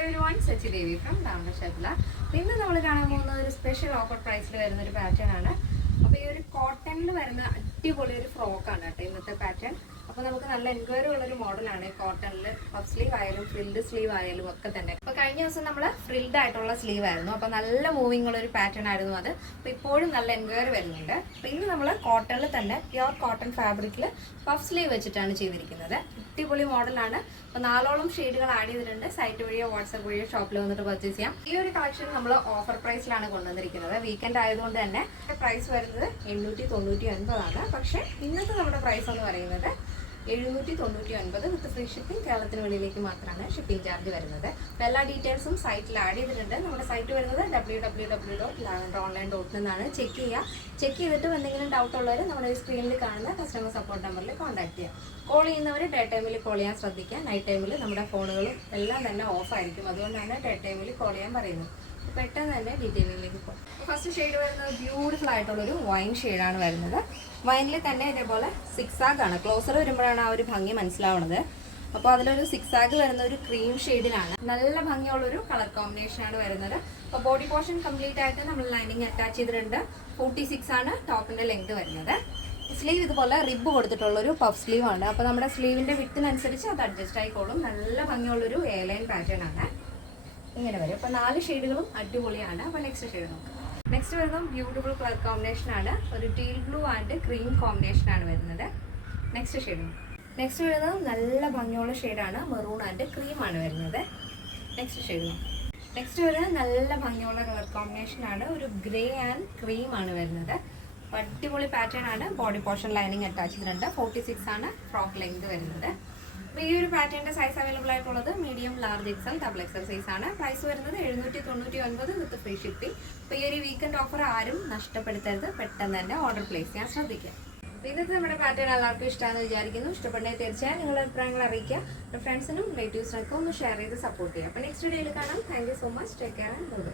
Hello everyone, Sachi Devi from Damla Shabla. ഇന്ന് നമ്മൾ കാണാൻ പോകുന്ന ഒരു സ്പെഷ്യൽ ഓഫർ പ്രൈസിൽ വരുന്ന ഒരു പാറ്റേൺ ആണ്. അപ്പോൾ ഈ ഒരു കോട്ടണിൽ വരുന്ന അടിപൊളി ഒരു ഫ്രോക്ക് ആണ് കേട്ടോ ഇന്നത്തെ പാറ്റേൺ. അപ്പോൾ നമുക്ക് നല്ല എൻക്വയറി ഉള്ള ഒരു മോഡലാണ് കോട്ടണിൽ. പഫ് സ്ലീവ് ആയാലും ഫ്രിൽഡ് സ്ലീവ് ആയാലും ഒക്കെ തന്നെ. അപ്പോൾ കഴിഞ്ഞ ദിവസം നമ്മൾ ഫ്രിൽഡ് ആയിട്ടുള്ള സ്ലീവ് ആയിരുന്നു. അപ്പോൾ നല്ല മൂവിംഗ് ഉള്ള ഒരു പാറ്റേൺ ആയിരുന്നു അത്. അപ്പോൾ ഇപ്പോഴും നല്ല എൻക്വയറി വരുന്നുണ്ട്. അപ്പോൾ ഇന്ന് നമ്മൾ കോട്ടണിൽ തന്നെ പ്യുവർ കോട്ടൺ ഫാബ്രിക്കിൽ പഫ് സ്ലീവ് വെച്ചിട്ടാണ് ചെയ്തിരിക്കുന്നത്. അടിപൊളി മോഡലാണ്. അപ്പോൾ 4ഓളം ഷെയ്ഡുകൾ ആഡ് ചെയ്തിട്ടുണ്ട്. സൈറ്റ് വഴിയോ വാട്സാപ്പ് വഴിയോ ഷോപ്പിൽ വന്നിട്ട് പർച്ചേസ് ചെയ്യാം. ഈ ഒരു കളക്ഷൻ നമ്മൾ ഓഫർ പ്രൈസിലാണ് കൊണ്ടുവന്നിരിക്കുന്നത്. വീക്കെൻഡ് ആയതുകൊണ്ട് തന്നെ പ്രൈസ് വരുന്നത് 899 ആണ്. പക്ഷേ ഇന്നത്തെ നമ്മുടെ പ്രൈസ് എന്ന് പറയുന്നത് 799 വിത്ത് ഫ്രീ ഷിപ്പിംഗ്. കേരളത്തിന് വെളിയിലേക്ക് മാത്രമാണ് ഷിപ്പിംഗ് ചാർജ് വരുന്നത്. അപ്പോൾ എല്ലാ ഡീറ്റെയിൽസും സൈറ്റിൽ ആഡ് ചെയ്തിട്ടുണ്ട്. നമ്മുടെ സൈറ്റ് വരുന്നത് www.lavenderonline.in എന്നാണ്. ചെക്ക് ചെയ്തിട്ട് എന്തെങ്കിലും ഡൗട്ട് ഉള്ളവർ നമ്മുടെ സ്ക്രീനിൽ കാണുന്ന കസ്റ്റമർ സപ്പോർട്ട് നമ്പറിൽ കോൺടാക്ട് ചെയ്യാം. കോൾ ചെയ്യുന്നവർ ഡേ ടൈമിൽ കോൾ ചെയ്യാൻ ശ്രദ്ധിക്കുക. നൈറ്റ് ടൈമിൽ നമ്മുടെ ഫോണുകളും എല്ലാം തന്നെ ഓഫ് ആയിരിക്കും. അതുകൊണ്ടാണ് ഡേ ടൈമിൽ കോൾ ചെയ്യാൻ പറയുന്നത്. പെട്ടെന്ന് തന്നെ ഡീറ്റെയിലിംഗിലേക്ക് പോകും. ഫസ്റ്റ് ഷെയ്ഡ് വരുന്നത് ബ്യൂട്ടിഫുൾ ആയിട്ടുള്ളൊരു വൈൻ ഷെയ്ഡാണ് വരുന്നത്. വൈനിൽ തന്നെ ഇതേപോലെ സിക്സാഗ് ആണ്. ക്ലോസർ വരുമ്പോഴാണ് ആ ഒരു ഭംഗി മനസ്സിലാവുന്നത്. അപ്പോൾ അതിലൊരു സിക്സാഗ് വരുന്ന ഒരു ക്രീം ഷെയ്ഡിലാണ്. നല്ല ഭംഗിയുള്ളൊരു കളർ കോമ്പിനേഷൻ ആണ് വരുന്നത്. അപ്പോൾ ബോഡി പോർഷൻ കംപ്ലീറ്റ് ആയിട്ട് നമ്മൾ ലൈനിങ് അറ്റാച്ച് ചെയ്തിട്ടുണ്ട്. 46 ആണ് ടോപ്പിൻ്റെ ലെങ്ത് വരുന്നത്. സ്ലീവ് ഇതുപോലെ റിബ് കൊടുത്തിട്ടുള്ളൊരു പഫ് സ്ലീവ് ആണ്. അപ്പോൾ നമ്മുടെ സ്ലീവിൻ്റെ വിട്ടിനനുസരിച്ച് അത് അഡ്ജസ്റ്റ് ആയിക്കോളും. നല്ല ഭംഗിയുള്ളൊരു എ ലൈൻ പാറ്റേൺ ആണ്. ഇങ്ങനെ വരും. അപ്പോൾ 4 ഷെയ്ഡുകളും അടിപൊളിയാണ്. അപ്പോൾ നെക്സ്റ്റ് ഷെയ്ഡ് നോക്കാം. നെക്സ്റ്റ് വരുന്നത് ബ്യൂട്ടിഫുൾ കളർ കോമ്പിനേഷൻ ആണ്. ഒരു teal blue and cream combination ആണ് വരുന്നത്. നെക്സ്റ്റ് ഷെയ്ഡ് നോക്കാം. നെക്സ്റ്റ് വരുന്നത് നല്ല ഭംഗിയുള്ള ഷെയ്ഡാണ്. മെറൂൺ ആൻഡ് ക്രീം ആണ് വരുന്നത്. നെക്സ്റ്റ് ഷെയ്ഡ് നോക്കാം. നെക്സ്റ്റ് വരുന്നത് നല്ല ഭംഗിയുള്ള കളർ കോമ്പിനേഷൻ ആണ്. ഒരു ഗ്രേ ആൻഡ് ക്രീം ആണ് വരുന്നത്. അടിപൊളി പാറ്റേൺ ആണ്. ബോഡി പോർഷൻ ലൈനിങ് അറ്റാച്ച് ചെയ്തിട്ടുണ്ട്. 46 ആണ് ഫ്രോക്ക് ലെങ്ത് വരുന്നത്. അപ്പോൾ ഈ ഒരു പാറ്റേണിൻ്റെ സൈസ് അവൈലബിൾ ആയിട്ടുള്ളത് medium, large, XL, double XL size ആണ്. പ്രൈസ് വരുന്നത് 799 വിത്ത് ഫ്രീ ഷിപ്പിംഗ്. അപ്പോൾ ഈ ഒരു വീക്കെൻഡ് ഓഫർ ആരും നഷ്ടപ്പെടുത്തരുത്. പെട്ടെന്ന് തന്നെ ഓർഡർ പ്ലേസ് ചെയ്യാൻ ശ്രദ്ധിക്കുക. ഇന്നത്തെ നമ്മുടെ പാറ്റേൺ എല്ലാവർക്കും ഇഷ്ടമാണെന്ന് വിചാരിക്കുന്നു. ഇഷ്ടപ്പെടുന്നത് തീർച്ചയായും നിങ്ങളുടെ അഭിപ്രായങ്ങൾ അറിയിക്കുക. ഫ്രണ്ട്സിനും റിലേറ്റീവ്സിനൊക്കെ ഒന്ന് ഷെയർ ചെയ്ത് സപ്പോർട്ട് ചെയ്യുക. അപ്പോൾ നെക്സ്റ്റ് വീഡിയോയിൽ കാണാം. Thank you so much. Take care and by.